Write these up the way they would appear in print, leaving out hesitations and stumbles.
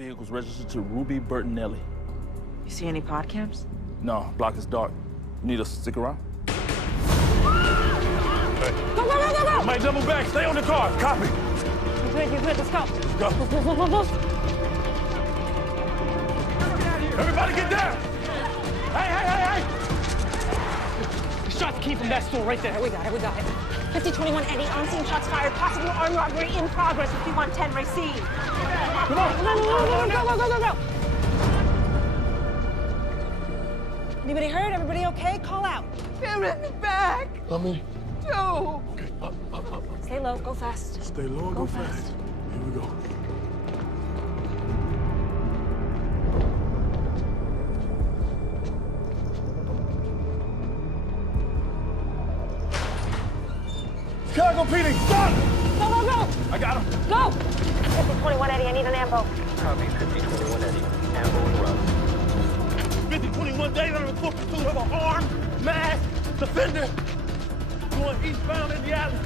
Vehicle's registered to Ruby Bertinelli. You see any pod cams? No, block is dark. You need us to stick around? Hey. Go, go, go, go, go! Mike, double back. Stay on the car. Copy. You're good. Let's go. Let's go. Go. Everybody get down! Hey! We shot the key from that store right there. We got it. 5021 Eddie, on-scene shots fired, possible armed robbery in progress, 5110 received. Come on. Go. Anybody hurt? Everybody okay? Call out. They're in the back. How many? 2. Okay, up. Stay low, go fast. Stay low and go fast. Here we go. Chicago PD, stop! Go! I got him. Go! 5021 Eddie, I need an ambo. Copy, 5021 Eddie. Ambo en route. 5021 David on the foot pursuit of an armed, masked defender going eastbound in the alley.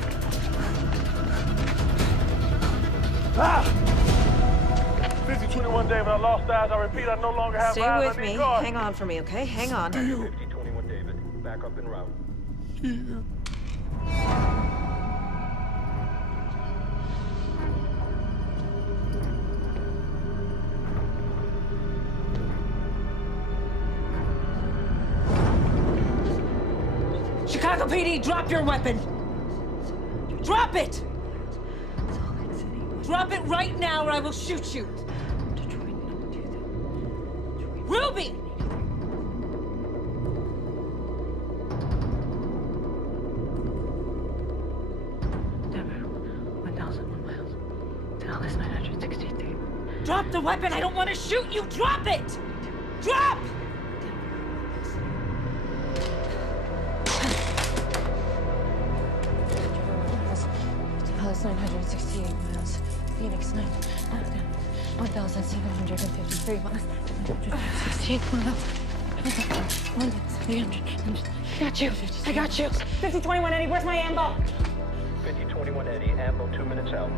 5021 David, I lost eyes. I repeat, I no longer have Stay eyes. with me. Hang on for me, okay? Hang on. 5021 David. Back up en route. Chicago PD, drop your weapon! Drop it! Drop it right now or I will shoot you! Ruby! Denver, 1,001 miles. Dallas, 963. Drop the weapon! I don't want to shoot you! Drop it! Drop! Dallas, 968 miles. Phoenix, 1,753 miles. 968 miles. 1,300. I got you. 5021 Eddie, where's my ambo? 5021 Eddie. Ambo 2 minutes out.